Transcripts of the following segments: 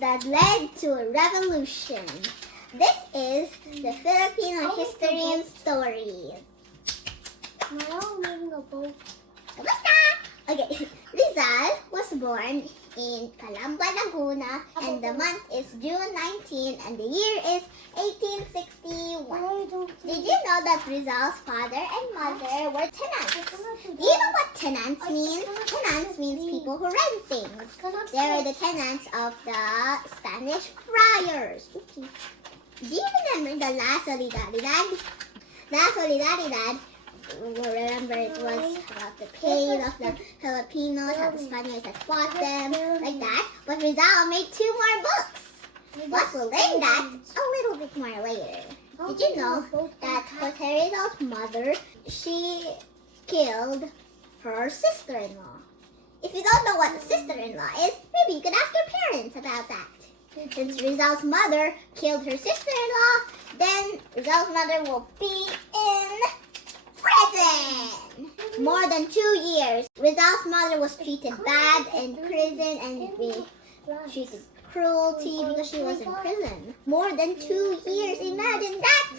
that led to a revolution. This is the Filipino history and stories. Kamusta? Okay, Rizal was born in Calamba, Laguna, and the month is June 19, and the year is 1861. Did you know that Rizal's father and mother were tenants? Do you know what tenants mean? Tenants means people who rent things. They were the tenants of the Spanish friars. Okay. Do you remember the La Solidaridad? La Solidaridad. Remember, it was about the pain of the Filipinos, how the Spaniards had fought them, like that. But Rizal made 2 more books. But we'll learn that a little bit more later. Did you know that Jose Rizal's mother, she killed her sister-in-law? If you don't know what a sister-in-law is, maybe you could ask your parents about that. Since Rizal's mother killed her sister-in-law, then Rizal's mother will be in prison! More than 2 years. Rizal's mother was treated bad in prison and treated cruelty because she was in prison. More than 2 years, imagine that!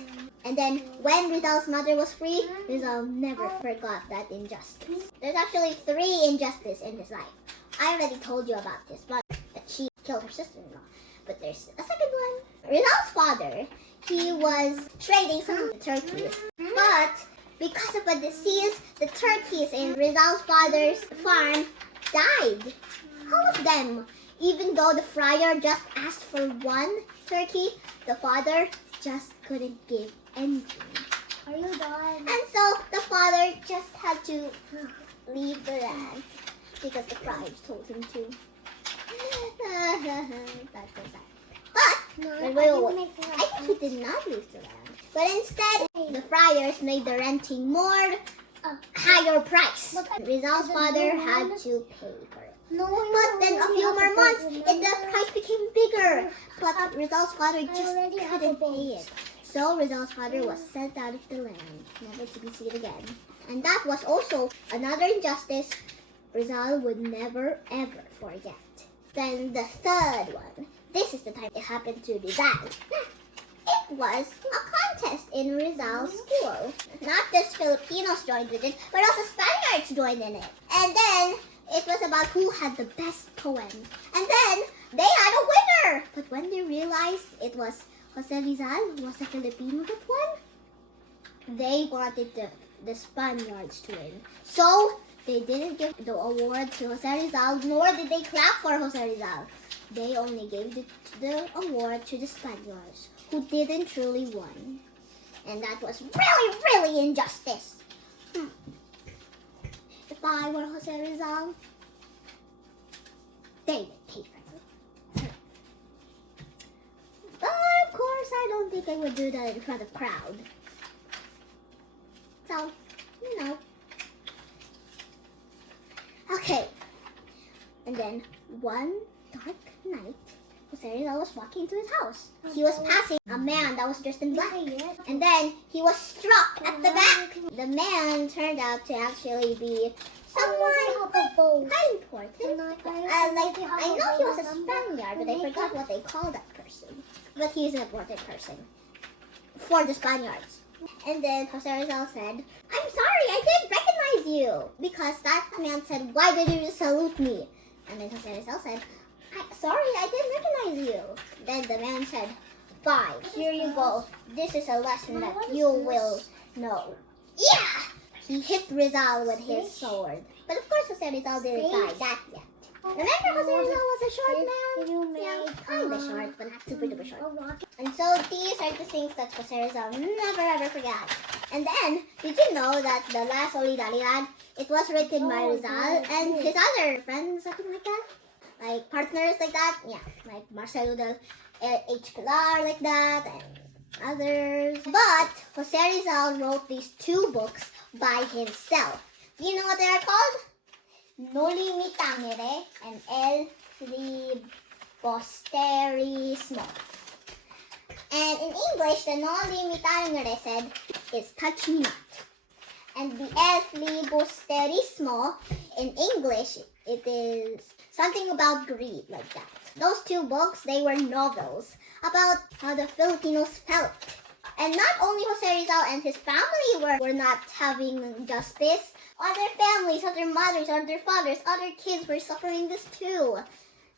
And then when Rizal's mother was free, Rizal never forgot that injustice. There's actually 3 injustices in his life. I already told you about this, but that she killed her sister-in-law. But there's a second one. Rizal's father, he was trading some turkeys, but because of a disease, the turkeys in Rizal's father's farm died. All of them. Even though the friar just asked for 1 turkey, the father just couldn't give anything. Are you done? And so the father just had to leave the land because the friars told him to. That's so sad. But I think he did not leave the land. But instead, the friars made the renting more higher price. Rizal's father had to pay for it. But then a few more months, the price became bigger. But Rizal's father just couldn't pay it. So Rizal's father was sent out of the land, never to be seen again. And that was also another injustice Rizal would never ever forget. Then the third one. This is the time it happened to Rizal. It was a contest in Rizal's school. Not just Filipinos joined with it, but also Spaniards joined in it. And then it was about who had the best poem. And then they had a winner. But when they realized it was Jose Rizal who was a Filipino that won, they wanted the Spaniards to win. So they didn't give the award to Jose Rizal, nor did they clap for Jose Rizal. They only gave the award to the Spaniards, who didn't truly win. And that was really, really injustice. If I were Jose Rizal, they would pay for it. But of course, I don't think I would do that in front of crowd. So, you know. Okay. And then one dark night, Jose Rizal was walking to his house. He was passing a man that was dressed in black. And then he was struck at the back. The man turned out to actually be someone quite important. I know he was a Spaniard, but I forgot what they called that person. But he's an important person for the Spaniards. And then Jose Rizal said, "I'm sorry, I didn't recognize you." Because that man said, "Why did you salute me?" And then Jose Rizal said, "Sorry, I didn't recognize you." Then the man said, "Fine, here you go. This is a lesson that you will know." Yeah! He hit Rizal with his sword. But of course, Jose Rizal didn't die that yet. Remember, Jose Rizal was a short man? Yeah, kind of short, but not super duper short. And so these are the things that Jose Rizal never ever forgot. And then, did you know that the La Solidaridad, it was written by Rizal and his other friends, something like that? Like partners like that? Yeah, like Marcelo del H. Pilar like that, and others. But Jose Rizal wrote these 2 books by himself. Do you know what they are called? Noli Me Tangere and El Filibusterismo. And in English, the Noli Me Tangere said is touch me not. And the El Filibusterismo, in English, it is something about greed, like that. Those two books, they were novels about how the Filipinos felt. And not only Jose Rizal and his family were not having justice, other families, other mothers, other fathers, other kids were suffering this too.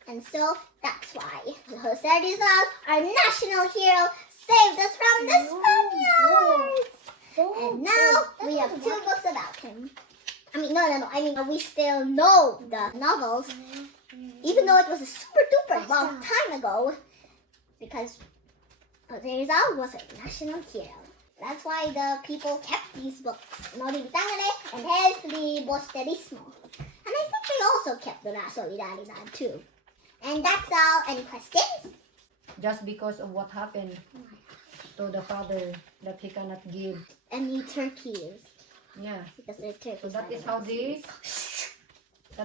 And so that's why Jose Rizal, our national hero, saved us from the Spaniards. And now we have two books about him. I mean, we still know the novels, even though it was a super duper long time ago, because Jose Rizal was a national hero. That's why the people kept these books. No Libitangale and El Filibusterismo. And I think they also kept the La Solidaridad too. And that's all. Any questions? Just because of what happened to the father, that he cannot give. Any turkeys. Yeah. Because the turkeys. So that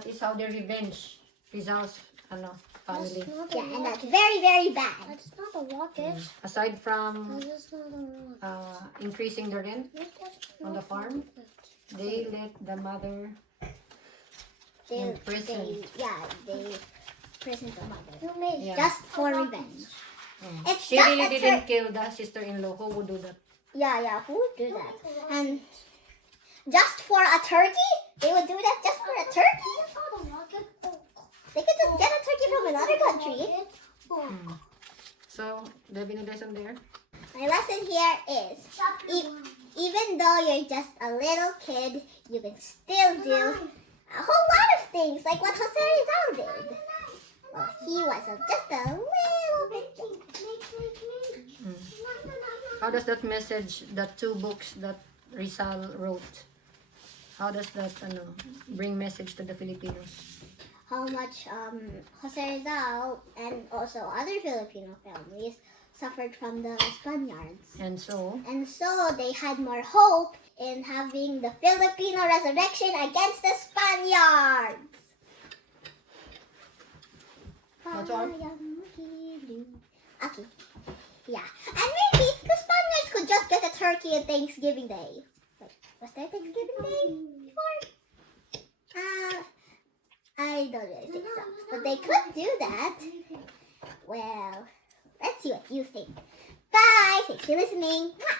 is how they revenge Rizal's family. Yeah, and that's very, very bad. That's not a rocket. Aside from That's not a rocket. increasing the rent on the farm, they let the mother in prison. They imprisoned the mother. You made Yeah. Just for revenge. It's She just really a didn't kill the sister-in-law. Who would do that? Yeah, who would do that? And just for a turkey? They would do that just for a turkey? That's not a rocket. They could just get a turkey from another country. So, do you have any lesson there? My lesson here is, even though you're just a little kid, you can still do a whole lot of things, like what Jose Rizal did. Well, he was just a little bit young. How does that message, the two books that Rizal wrote, how does that bring message to the Filipinos? How much Jose Rizal and also other Filipino families suffered from the Spaniards. And so, they had more hope in having the Filipino resurrection against the Spaniards. That's all? Okay. Yeah. And maybe the Spaniards could just get a turkey on Thanksgiving Day. Wait, was there Thanksgiving Day before? I don't really think so. But they could do that. Well, let's see what you think. Bye. Thanks for listening. Mwah.